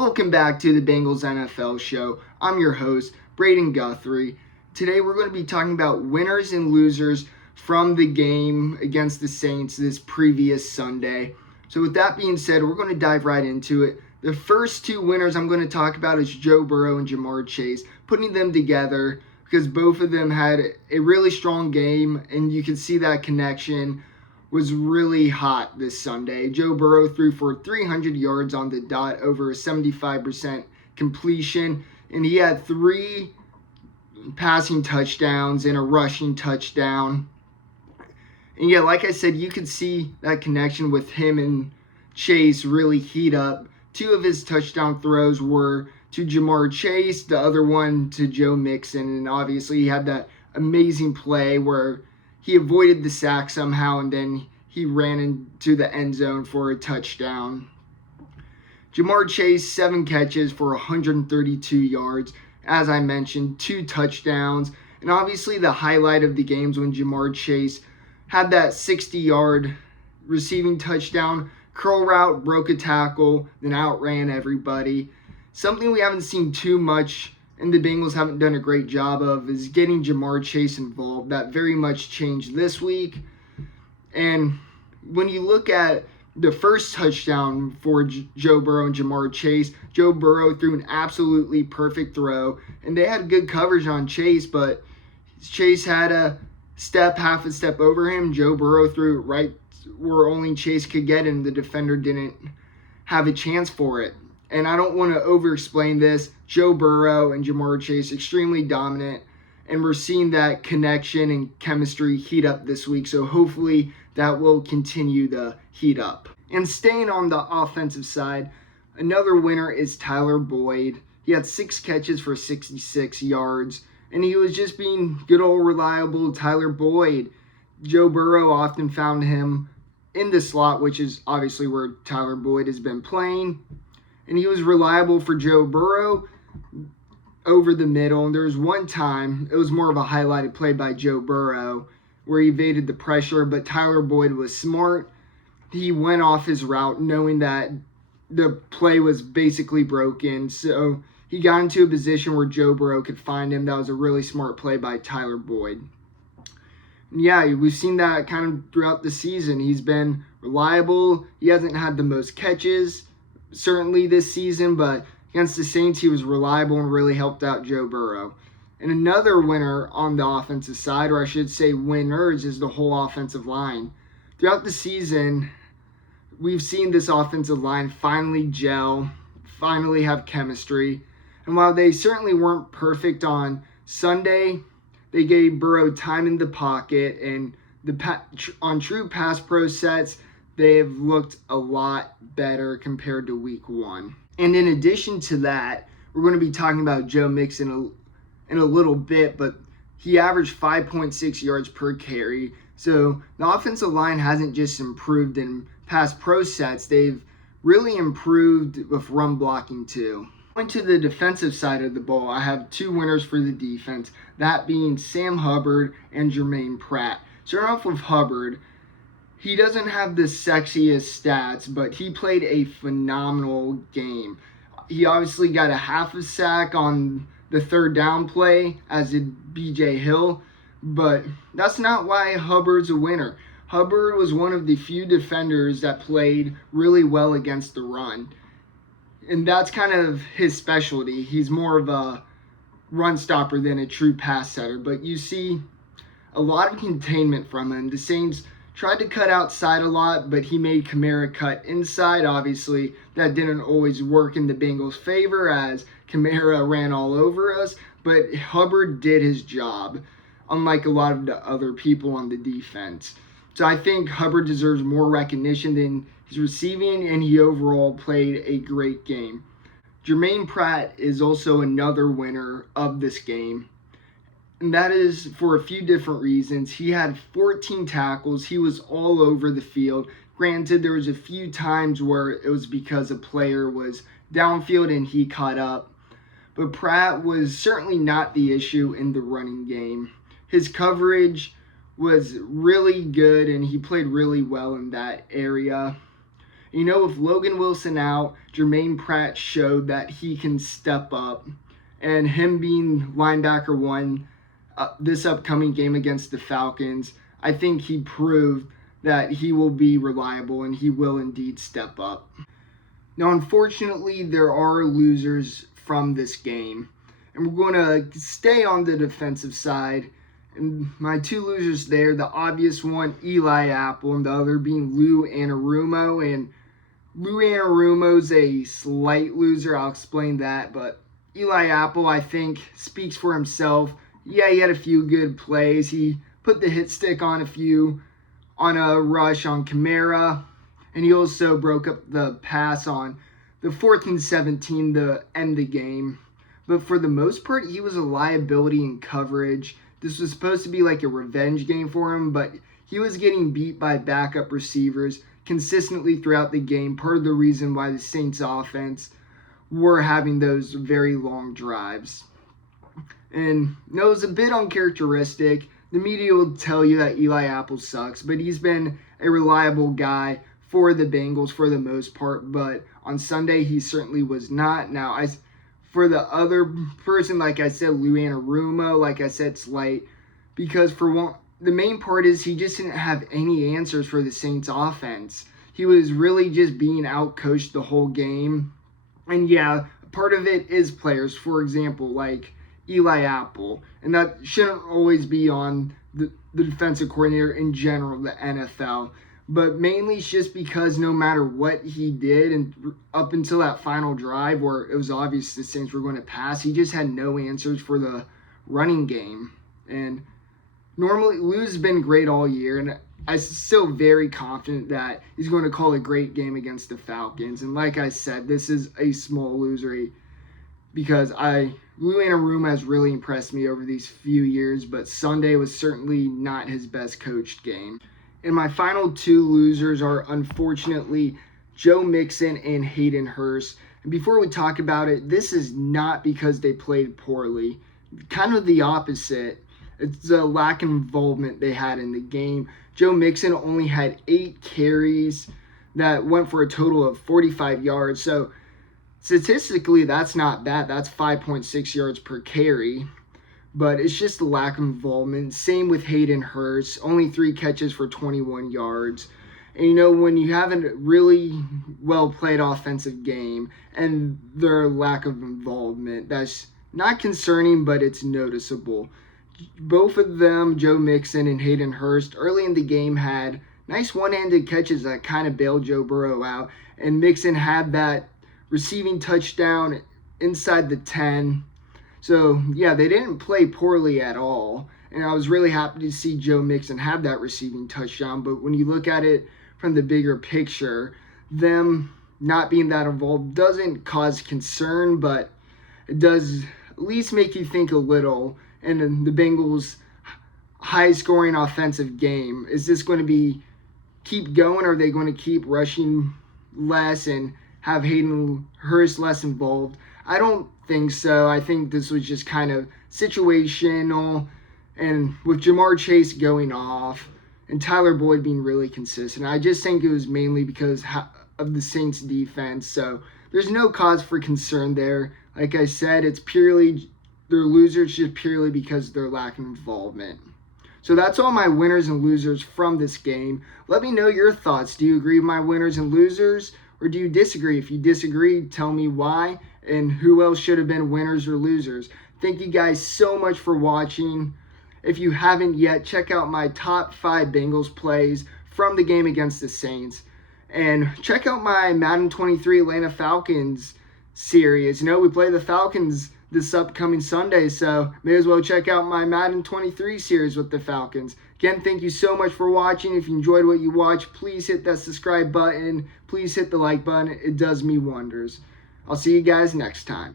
Welcome back to the Bengals NFL show. I'm your host, Braden Guthrie. Today we're going to be talking about winners and losers from the game against the Saints this previous Sunday. So with that being said, we're going to dive right into it. The first two winners I'm going to talk about is Joe Burrow and Ja'Marr Chase, putting them together because both of them had a really strong game, and you can see that connection was really hot this Sunday. Joe Burrow threw for 300 yards on the dot, over a 75% completion, and he had 3 passing touchdowns and a rushing touchdown. And yeah, like I said, you could see that connection with him and Chase really heat up. 2 of his touchdown throws were to Ja'Marr Chase, the other one to Joe Mixon, and obviously he had that amazing play where he avoided the sack somehow, and then he ran into the end zone for a touchdown. Ja'Marr Chase, 7 catches for 132 yards. As I mentioned, 2 touchdowns. And obviously the highlight of the games when Ja'Marr Chase had that 60-yard receiving touchdown, curl route, broke a tackle, then outran everybody. Something we haven't seen too much and the Bengals haven't done a great job of is getting Ja'Marr Chase involved. That very much changed this week. And when you look at the first touchdown for Joe Burrow and Ja'Marr Chase, Joe Burrow threw an absolutely perfect throw, and they had good coverage on Chase, but Chase had half a step over him. Joe Burrow threw it right where only Chase could get it, and the defender didn't have a chance for it. And I don't want to over-explain this. Joe Burrow and Ja'Marr Chase, extremely dominant. And we're seeing that connection and chemistry heat up this week. So hopefully that will continue to heat up. And staying on the offensive side, another winner is Tyler Boyd. He had 6 catches for 66 yards. And he was just being good old reliable Tyler Boyd. Joe Burrow often found him in the slot, which is obviously where Tyler Boyd has been playing. And he was reliable for Joe Burrow over the middle. And there was one time, it was more of a highlighted play by Joe Burrow, where he evaded the pressure, but Tyler Boyd was smart. He went off his route knowing that the play was basically broken. So he got into a position where Joe Burrow could find him. That was a really smart play by Tyler Boyd. And yeah, we've seen that kind of throughout the season. He's been reliable. He hasn't had the most catches certainly this season, but against the Saints, he was reliable and really helped out Joe Burrow. And another winner on the offensive side, or I should say winners, is the whole offensive line. Throughout the season, we've seen this offensive line finally gel, finally have chemistry. And while they certainly weren't perfect on Sunday, they gave Burrow time in the pocket, and on true pass pro sets, they have looked a lot better compared to week 1. And in addition to that, we're going to be talking about Joe Mixon in a little bit, but he averaged 5.6 yards per carry. So the offensive line hasn't just improved in pass pro sets, they've really improved with run blocking too. Going to the defensive side of the ball, I have 2 winners for the defense, that being Sam Hubbard and Jermaine Pratt. Starting off with Hubbard, he doesn't have the sexiest stats, but he played a phenomenal game. He obviously got a half a sack on the 3rd down play, as did B.J. Hill, but that's not why Hubbard's a winner. Hubbard was one of the few defenders that played really well against the run. And that's kind of his specialty. He's more of a run stopper than a true pass setter, but you see a lot of containment from him. The Saints tried to cut outside a lot, but he made Kamara cut inside. Obviously, that didn't always work in the Bengals' favor as Kamara ran all over us, but Hubbard did his job, unlike a lot of the other people on the defense. So I think Hubbard deserves more recognition than he's receiving, and he overall played a great game. Jermaine Pratt is also another winner of this game. And that is for a few different reasons. He had 14 tackles. He was all over the field. Granted, there was a few times where it was because a player was downfield and he caught up. But Pratt was certainly not the issue in the running game. His coverage was really good and he played really well in that area. With Logan Wilson out, Jermaine Pratt showed that he can step up. And him being linebacker one this upcoming game against the Falcons, I think he proved that he will be reliable and he will indeed step up. Now, unfortunately, there are losers from this game. And we're going to stay on the defensive side. And my two losers there, the obvious one, Eli Apple, and the other being Lou Anarumo. And Lou Anarumo's a slight loser. I'll explain that. But Eli Apple, I think, speaks for himself. Yeah, he had a few good plays. He put the hit stick on a rush on Kamara. And he also broke up the pass on the 4th and 17 to end the game. But for the most part, he was a liability in coverage. This was supposed to be like a revenge game for him, but he was getting beat by backup receivers consistently throughout the game. Part of the reason why the Saints offense were having those very long drives. And it was a bit uncharacteristic. The media will tell you that Eli Apple sucks, but he's been a reliable guy for the Bengals for the most part. But on Sunday, he certainly was not. Now, for the other person, like I said, Lou Anarumo, like I said, slight. Because for one, the main part is he just didn't have any answers for the Saints offense. He was really just being outcoached the whole game. And yeah, part of it is players, for example, like Eli Apple. And that shouldn't always be on the defensive coordinator in general, the NFL. But mainly it's just because no matter what he did, and up until that final drive where it was obvious the Saints were going to pass, he just had no answers for the running game. And normally Lou's been great all year, and I'm still very confident that he's going to call a great game against the Falcons. And like I said, this is a small loser because Lou Anarumo has really impressed me over these few years, but Sunday was certainly not his best coached game. And my final two losers are, unfortunately, Joe Mixon and Hayden Hurst. And before we talk about it, this is not because they played poorly. Kind of the opposite. It's the lack of involvement they had in the game. Joe Mixon only had 8 carries that went for a total of 45 yards. So statistically, that's not bad. That's 5.6 yards per carry. But it's just the lack of involvement. Same with Hayden Hurst. Only 3 catches for 21 yards. And when you have a really well-played offensive game and their lack of involvement, that's not concerning, but it's noticeable. Both of them, Joe Mixon and Hayden Hurst, early in the game had nice one-handed catches that kind of bailed Joe Burrow out. And Mixon had that receiving touchdown inside the 10. So, yeah, they didn't play poorly at all. And I was really happy to see Joe Mixon have that receiving touchdown. But when you look at it from the bigger picture, them not being that involved doesn't cause concern, but it does at least make you think a little. And then the Bengals' high-scoring offensive game, is this going to keep going, or are they going to keep rushing less and have Hayden Hurst less involved? I don't think so. I think this was just kind of situational, and with Jamar Chase going off and Tyler Boyd being really consistent, I just think it was mainly because of the Saints defense. So there's no cause for concern there. Like I said, it's purely they're losers just purely because of their lack of involvement. So that's all my winners and losers from this game. Let me know your thoughts. Do you agree with my winners and losers, or do you disagree? If you disagree, tell me why, and who else should have been winners or losers. Thank you guys so much for watching. If you haven't yet, check out my top 5 Bengals plays from the game against the Saints. And check out my Madden 23 Atlanta Falcons series. We play the Falcons this upcoming Sunday, so may as well check out my Madden 23 series with the Falcons. Again, thank you so much for watching. If you enjoyed what you watched, please hit that subscribe button. Please hit the like button. It does me wonders. I'll see you guys next time.